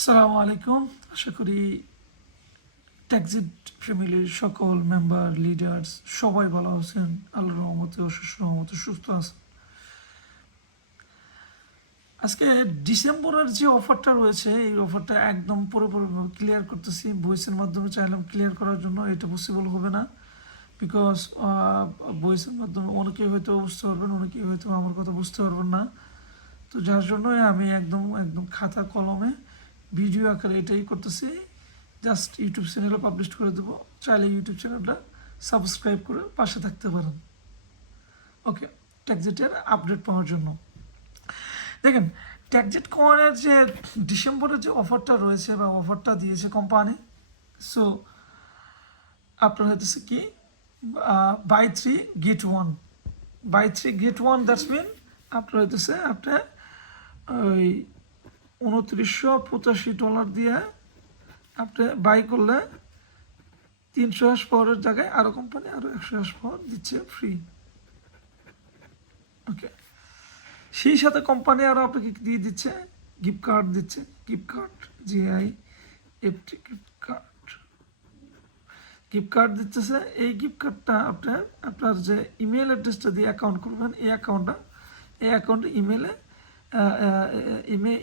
আসসালামু আলাইকুম। আশা করি ট্যাক্সিট ফ্যামিলির সকল মেম্বার লিডার্স সবাই ভালো আছেন, আল্লাহর রহমতে অশেষ রহমতে সুস্থ আছেন। আজকে ডিসেম্বরের যে অফারটা রয়েছে এই অফারটা একদম পুরোপুরিভাবে ক্লিয়ার করতেছি। ভয়েসের মাধ্যমে চাইলাম ক্লিয়ার করার জন্য, এটা পসিবল হবে না বিকজ ভয়েসের মাধ্যমে অনেকেই হয়তো বুঝতে পারবেন, অনেকেই হয়তো আমার কথা বুঝতে পারবেন না। তো যার জন্যই আমি একদম একদম খাতা কলমে ভিডিও আকারে এটাই করতেছি। জাস্ট ইউটিউব চ্যানেলে পাবলিশ করে দেবো, চাইলে ইউটিউব চ্যানেলটা সাবস্ক্রাইব করে পাশে থাকতে পারেন। ওকে, ট্যাক্সিটের আপডেট পাওয়ার জন্য দেখেন, ট্যাক্সিট কয়েনের যে ডিসেম্বরের যে অফারটা রয়েছে বা অফারটা দিয়েছে কোম্পানি, সো আপনার হইতেছে কি buy 3 get 1, buy 3 get 1, that's mean আপনার হইতেছে আপনার ওই $2985 দিয়ে আপনি বাই করলে 300 হ্যাশ পাওয়ারের জায়গায় আরও কোম্পানি আরও 100 হ্যাশ পাওয়ার দিচ্ছে ফ্রি। ওকে, সেই সাথে কোম্পানি আরও আপনাকে দিয়ে দিচ্ছে গিফট কার্ড দিচ্ছে, gift card GIFT gift card দিতেছে। এই গিফট কার্ডটা আপনার যে ইমেল অ্যাড্রেসটা দিয়ে অ্যাকাউন্ট করবেন, এই অ্যাকাউন্টে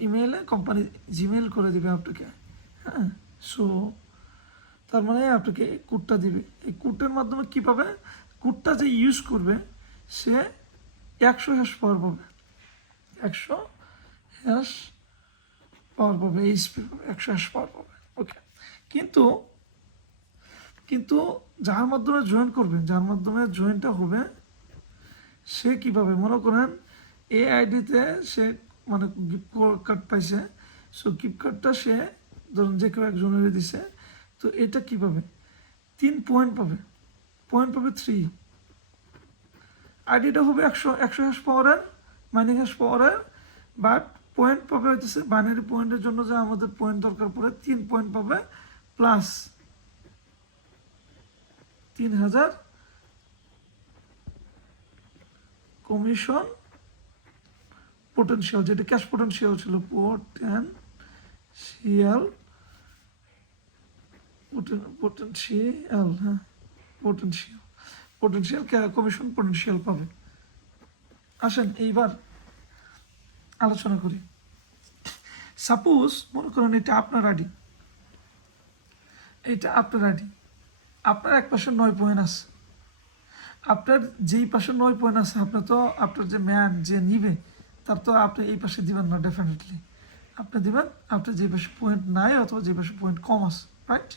ইমেলে কোম্পানি জিমেল করে দিবে আপনাকে। হ্যাঁ, সো তার মানে আপনাকে এই কোডটা দিবে। এই কোডের মাধ্যমে কী পাবে, কোডটা যে ইউজ করবে সে 100 হ্যাশ পাওয়ার পাবে, 100 হ্যাশ পাওয়ার পাবে, এইচপি পাবে, 100 হ্যাশ পাওয়ার পাবে। ওকে, কিন্তু কিন্তু যার মাধ্যমে জয়েন করবে, যার মাধ্যমে জয়েনটা হবে সে কীভাবে, মনে করেন এই আইডিতে সে মানে গিফট কার্ড পাইছে, সো গিফট কার্ডটা সে ধরুন যে কেউ একজনের দিছে, তো এটা কী পাবে, 3 পয়েন্ট পাবে, পয়েন্ট পাবে 3। আইডিটা হবে 100 হ্যাশ পাওয়ারের, মাইনিং হ্যাশ পাওয়ারের, বাট পয়েন্ট পাবে হইতেছে বাইনারি পয়েন্টের জন্য যে আমাদের পয়েন্ট দরকার পড়ে 3 পয়েন্ট পাবে প্লাস 3000 কমিশন পোটেনশিয়াল, যেটা ক্যাশ পোটেনশিয়াল ছিল, পোটেনশিয়াল হ্যাঁ, পোটেনশিয়াল কমিশন পোটেনশিয়াল পাবে। আসেন এইবার আলোচনা করি। সাপোজ মনে করেন এটা আপনার আইডি, আপনার এক পাশে 9 পয়েন্ট আছে, আপনার যেই পাশে 9 পয়েন্ট আছে আপনার তো আপনার যে ম্যান যে নিবে তার তো আপনি এই পাশে দিবেন না, ডেফিনেটলি আপনি দিবেন আপনার যে পাশে পয়েন্ট নাই অথবা যে পাশে পয়েন্ট কম আছে, রাইট?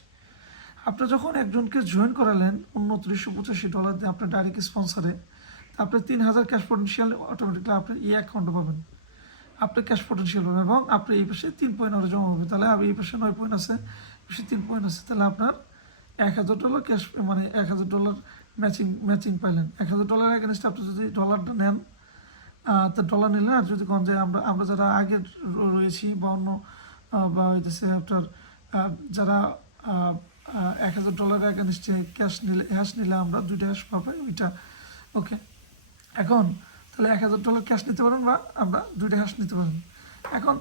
আপনি যখন একজনকে জয়েন করালেন $2985 দিয়ে আপনার ডাইরেক্ট স্পন্সারে, আপনার 3000 ক্যাশ পোটেনশিয়াল অটোমেটিকলি আপনার এই অ্যাকাউন্টে পাবেন, আপনার ক্যাশ পোটেনশিয়াল পাবেন এবং আপনার এই পাশে 3 পয়েন্ট আরও জমা হবে। তাহলে এই পাশে 9 পয়েন্ট আছে, পাশে 3 পয়েন্ট আছে, তাহলে আপনার $1000 ক্যাশ মানে $1000 ম্যাচিং পাইলেন। $1000 এগেনস্টে আপনি যদি ডলারটা নেন, তো ডলার নিলেন, আর যদি কোন যে আমরা যারা আগে রয়েছি বা অন্য বা হইতেছে আপনার যারা $1000 এগেনস্টে ক্যাশ নিলে হ্যাশ নিলে আমরা 2টা হ্যাশ পাবো ওইটা। ওকে, এখন তাহলে $1000 ক্যাশ নিতে পারেন বা আমরা 2টা হ্যাশ নিতে পারেন। এখন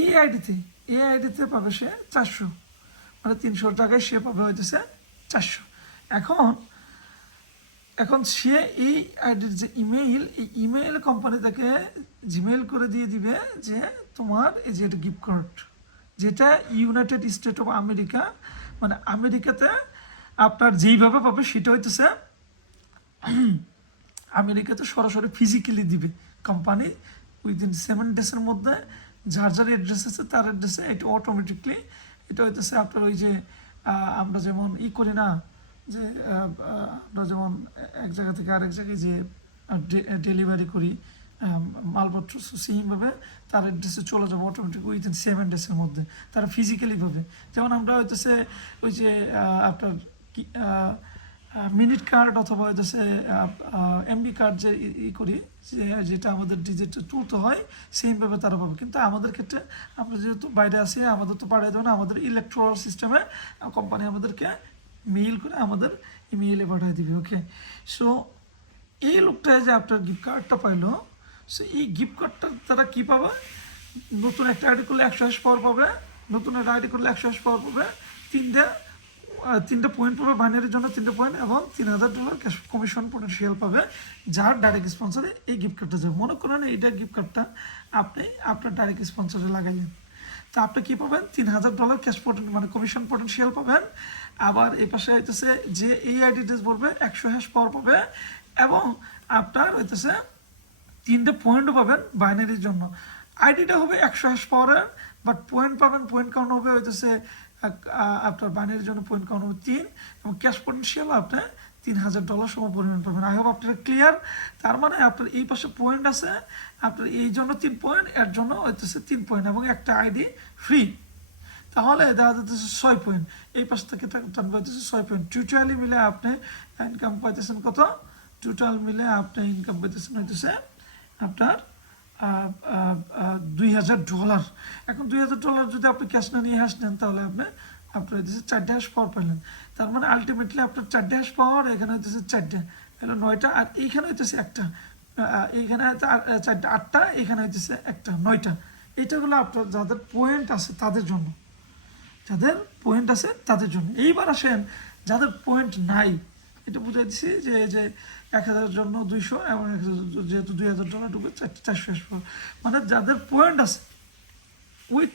এই আইডিতে পাবে সে 400, মানে 300 টাকায় সে পাবে হইতেছে 400। এখন সে এই আইডির যে ইমেইল, এই ইমেইল কোম্পানি তাকে জিমেইল করে দিয়ে দিবে যে তোমার এই যে এটা গিফট কার্ড, যেটা ইউনাইটেড স্টেট অফ আমেরিকা, মানে আমেরিকাতে আপনার যেইভাবে পাবে সেটা হইতেছে আমেরিকাতে সরাসরি ফিজিক্যালি দিবে কোম্পানি উইদিন 7 ডেজের মধ্যে। যার যার অ্যাড্রেস আছে তার অ্যাড্রেসে এটা অটোমেটিকলি, এটা হইতেছে আপনার ওই যে আমরা যেমন করি না, যে আমরা যেমন এক জায়গা থেকে আরেক জায়গায় যে ডেলিভারি করি মালপত্র, সেইভাবে তার অ্যাড্রেসে চলে যাবে অটোমেটিক উইদিন 7 ডেজের মধ্যে, তারা ফিজিক্যালি পাবে। যেমন আমরা হইতেছে ওই যে আপনার মিনিট কার্ড অথবা হইতেছে এমবি কার্ড যে করি, যেটা আমাদের ডিজিটে তুলতে হয়, সেইভাবে তারা পাবে। কিন্তু আমাদের ক্ষেত্রে আমরা যেহেতু বাইরে আছি, আমাদের তো পাঠিয়ে দেবে না, আমাদের ইলেকট্রাল সিস্টেমে কোম্পানি আমাদেরকে মেইল করে আমাদের ইমেইলে পাঠিয়ে দিবে। ওকে, সো এই লোকটায় যে আপনার গিফট কার্ডটা পাইলো, সো এই গিফট কার্ডটা তারা কী পাবে, নতুন একটা আইডি করলে 100 হ্যাশ পাওয়ার পাবে, নতুন একটা আইডি করলে 100 হ্যাশ পাওয়ার পাবে, তিনটা পয়েন্ট পাবে বাইনারির জন্য, 3টে পয়েন্ট, এবং $3000 ক্যাশ কমিশন পোটেনশিয়াল পাবে, যার ডাইরেক্ট স্পন্সরে এই গিফট কার্ডটা যাবে। মনে করেন এইটা গিফট কার্ডটা আপনি আপনার ডাইরেক্ট স্পন্সরে লাগাইলেন, তো আপনি কী পাবেন? $3000 ক্যাশ মানে কমিশন পোটেনশিয়াল পাবেন। আবার এই পাশে হইতেছে যে এই আইডিটা বলবে 100 হ্যাশ পাওয়ার পাবে, এবং আপনার হইতেছে 3টে পয়েন্টও পাবেন বাইনারির জন্য। আইডিটা হবে 100 হ্যাশ পাওয়ারের, বাট পয়েন্ট পাবেন, পয়েন্ট কাউন্ট হবে হইতেছে আপনার বাইনারির জন্য পয়েন্ট কাউন্ট হবে 3, এবং ক্যাশ পোটেনশিয়াল আপনি $3000 সম পরিমাণ পাবেন। আই হোপ আপনার ক্লিয়ার। তার মানে আপনার এই পাশে পয়েন্ট আছে, আপনার এই জন্য 3 পয়েন্ট, এর জন্য হইতেছে 3 পয়েন্ট, এবং একটা আইডি ফ্রি। তাহলে দেখা যাচ্ছে 6 পয়েন্ট, এই পাশ থেকে পাইতেছে 6 পয়েন্ট। টোটালি মিলে আপনি ইনকাম পাইতেছেন কত? টোটাল মিলে আপনি ইনকাম পাইতেছেন হইতেছে আপনার $2000। এখন $2000 যদি আপনি ক্যাশ না নিয়ে হ্যাশ নেন, তাহলে আপনার হইতেছে 4টে হ্যাশ পাওয়ার পেলেন। তার মানে আলটিমেটলি আপনার 4টে হ্যাশ পাওয়ার, এখানে হইতেছে 4টে, হলো 9টা, আর এইখানে হইতেছে একটা, এইখানে 4টে 8টা, এখানে হইতেছে একটা 9টা। এটা হলো আপনার যাদের পয়েন্ট আছে তাদের জন্য, যাদের পয়েন্ট আছে তাদের জন্য। এইবার আসেন যাদের পয়েন্ট নাই, এটা বুঝাই দিচ্ছি যে 1000-এর জন্য 200, এবং যেহেতু $2000 ঢুকবে 400 হ্যাশ পাওয়ার, মানে যাদের পয়েন্ট আছে উইথ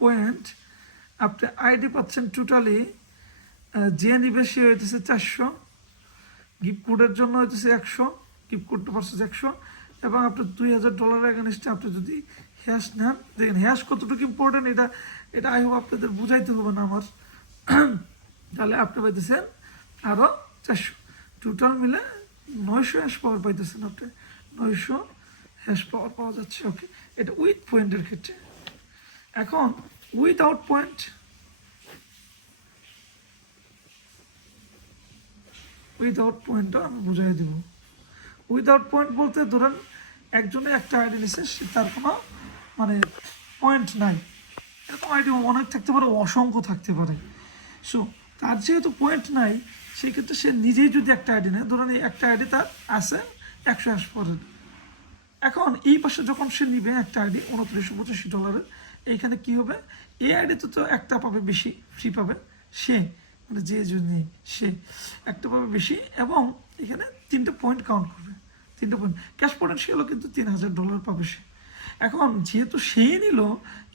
পয়েন্ট আপনি আইডি পাচ্ছেন টোটালি, যে নিবে সে হইতেছে 400, গিফট কোডের জন্য হইতেছে 100, গিফট কোডটা পারছে 100, এবং আপনার $2000 এগেনস্টে আপনি যদি হ্যাশ নেন, দেখেন হ্যাশ কতটুকু ইম্পর্টেন্ট, এটা আই হোপ আপনাদের বুঝাইতে হবে না আমার। তাহলে আপনি পাইতেছেন আরও 400, টোটাল মিলে 900 হ্যাশ পাওয়ার পাইতেছেন আপনি, 900 হ্যাশ পাওয়ার পাওয়া যাচ্ছে। ওকে, এটা উইথ পয়েন্টের ক্ষেত্রে। এখন উইথআউট পয়েন্টটা আমি বুঝাই দেব। উইথআউট পয়েন্ট বলতে ধরেন একজনে একটা আইডি নিচ্ছে, তার কোনো মানে পয়েন্ট নাই, এরকম আইডি অনেক থাকতে পারে, অসংখ্য থাকতে পারে। সো তার যেহেতু পয়েন্ট নাই, সেই ক্ষেত্রে সে নিজেই যদি একটা আইডি নেয়, ধরেন এই একটা আইডি তার আছে 100 হ্যাশ পাওয়ারের, এখন এই পাশে যখন সে নিবে একটা আইডি $2985, এইখানে কি হবে? এই আইডিতে তো একটা পাবে বেশি, ফ্রি পাবে সে, মানে যে জন্য সে একটা পাবে বেশি, এবং এখানে 3টে পয়েন্ট কাউন্ট করবে, 3টে পয়েন্ট ক্যাশ পোটেনশিয়ালও কিন্তু $3000 পাবে সে। এখন যেহেতু সেই নিল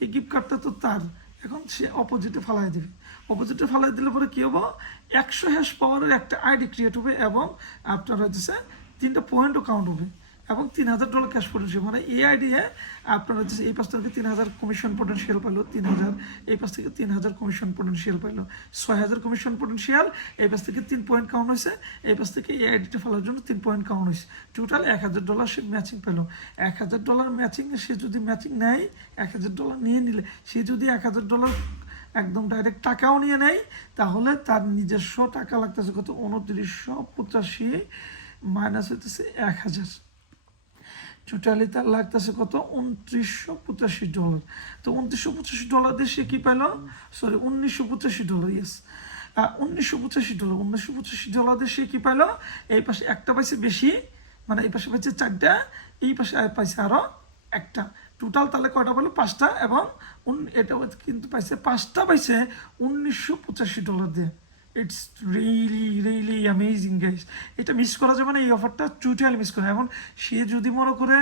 এই গিফট কার্ডটা তো তার, এখন সে অপোজিটে ফালাই দেবে, অপোজিটে ফালাই দিলে পরে কী হবো? 100 হ্যাশ পাওয়ারের একটা আইডি ক্রিয়েট হবে, এবং আপনার হচ্ছে 3টে পয়েন্টও কাউন্ট হবে, এবং $3000 ক্যাশ পোটেনশিয়াল, মানে এই আইডিয়া আপনার হচ্ছে এই পাশ থেকে 3000 কমিশন পোটেনশিয়াল পাইলো, 3000, এই পাশ থেকে 3000 কমিশন পোটেনশিয়াল পাইলো, 6000 কমিশন পোটেনশিয়াল, এই পাশ থেকে 3 পয়েন্ট কাউন্ট হয়েছে, এই পাশ থেকে এই আইডিটা ফেলার জন্য 3 পয়েন্ট কাউন্ট হয়েছে, টোটাল $1000 সে ম্যাচিং পেলো। $1000 ম্যাচিং, সে যদি ম্যাচিং নেয়, $1000 নিয়ে নিলে, সে যদি $1000 একদম ডাইরেক্ট টাকাও নিয়ে নেয়, তাহলে তার নিজস্ব টাকা লাগতেছে কত? 2985 মাইনাস হইতেছে 1000, টোটালি তার লাগতেছে কত? $2985। তো $2985 দিয়ে সে কী পাইল? সরি, $1985, ইয়েস, $1985 দিয়ে সে কী পাইল? এই পাশে একটা পাইছে বেশি, মানে এই পাশে পাইছে 4টা, এই পাশে পাইছে আরও একটা, টোটাল তাহলে কয়টা পেলো? 5টা, এবং এটা কিন্তু পাইছে 5টা পাইছে $1985 দিয়ে। ইটস রিয়েলি অ্যামেজিং গাইস, এটা মিস করা যাবে না, এই অফারটা টোটালি মিস করা। এখন সে যদি মনে করে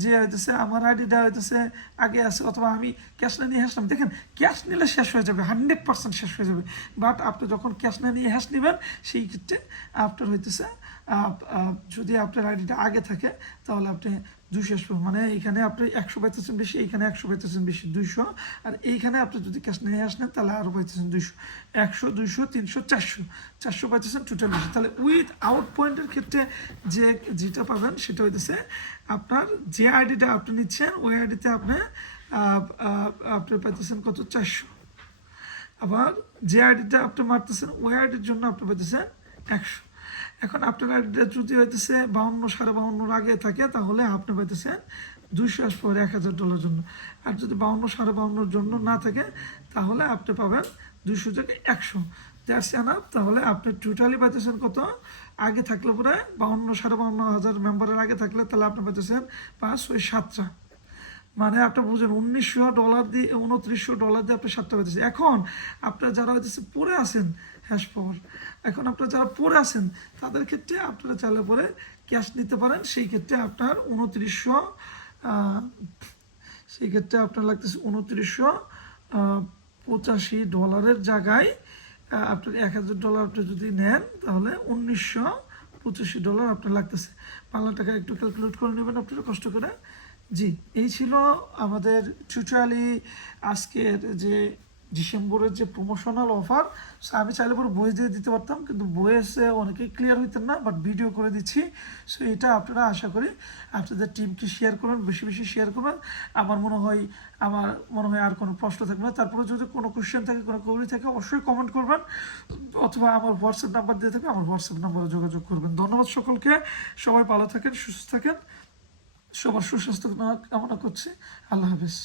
যে হইতেছে আমার আইডিটা হইতেছে আগে আছে, অথবা আমি ক্যাশ না নিয়ে হাসলাম, দেখেন ক্যাশ নিলে শেষ হয়ে যাবে, 100% শেষ হয়ে যাবে, বাট আপনি যখন ক্যাশ না নিয়ে হ্যাশ নেবেন, সেই ক্ষেত্রে আপনার হইতেছে যদি আপনার আইডিটা আগে থাকে, তাহলে আপনি 200 আসবে, মানে এইখানে আপনি 100 পাইতেছেন বেশি, এইখানে 100 পাইতেছেন বেশি, 200, আর এইখানে আপনি যদি ক্যাশ নিয়ে আসেন, তাহলে আরও পাইতেছেন 200, 100, 200, 300, 400 পাইতেছেন টোটাল বেশি। তাহলে উইথ আউট পয়েন্টের ক্ষেত্রে যেটা পাবেন সেটা হইতেছে আপনার যে আইডিটা আপনি নিচ্ছেন, ওই আইডিতে আপনি পাইতেছেন কত? 400। আবার যে আইডিটা আপনি মারতেছেন, ওই আইডির জন্য আপনি পাইতেছেন 100। এখন আপনার আইডিটা যদি হইতেছে 52, $52 আগে থাকে, তাহলে আপনি পাইতেছেন 200 আসবে $1000 জন্য, আর যদি 52, $52 জন্য না থাকে, তাহলে আপনি পাবেন 200 জায়গায় 100, দ্যাটস এনাফ। তাহলে আপনি টোটালি পাইতেছেন কত? আগে থাকলে পরে 52-52,500 মেম্বারের আগে থাকলে তাহলে আপনি পেতেছেন 5 ওই 7টা, মানে আপনি বুঝেন $1900 দিয়ে $2900 দিয়ে আপনি 7টা পেতেছেন। এখন আপনারা যারা হইতেছে পড়ে আছেন হ্যাশ পাওয়ার, এখন আপনারা যারা পড়ে আছেন তাদের ক্ষেত্রে আপনারা চাইলে পরে ক্যাশ নিতে পারেন। সেই ক্ষেত্রে আপনার 2900, সেই ক্ষেত্রে আপনার লাগতেছে $2985 জায়গায় আপনার $1000 আপনি যদি নেন তাহলে $1985 আপনার লাগতেছে। বাংলা টাকা একটু ক্যালকুলেট করে নেবেন আপনারা কষ্ট করে। জি, এই ছিল আমাদের টিউটোরিয়ালি আজকের যে ডিসেম্বরের যে প্রমোশনাল অফার। সো আমি চাইলে পরে বই দিয়ে দিতে পারতাম, কিন্তু বইয়েসে অনেকেই ক্লিয়ার হইতেন না, বাট ভিডিও করে দিচ্ছি। সো এটা আপনারা আশা করি আপনাদের টিমকে শেয়ার করবেন, বেশি বেশি শেয়ার করবেন। আমার মনে হয় আর কোনো প্রশ্ন থাকবে না। তারপরে যদি কোনো কোশ্চেন থাকে, কোনো কোয়েরি থাকে, অবশ্যই কমেন্ট করবেন, অথবা আমার হোয়াটসঅ্যাপ নাম্বার দিয়ে থাকবে, আমার হোয়াটসঅ্যাপ নাম্বারে যোগাযোগ করবেন। ধন্যবাদ সকলকে, সবাই ভালো থাকেন, সুস্থ থাকেন, সবার সুস্বাস্থ্য কামনা করছি। আল্লাহ হাফেজ।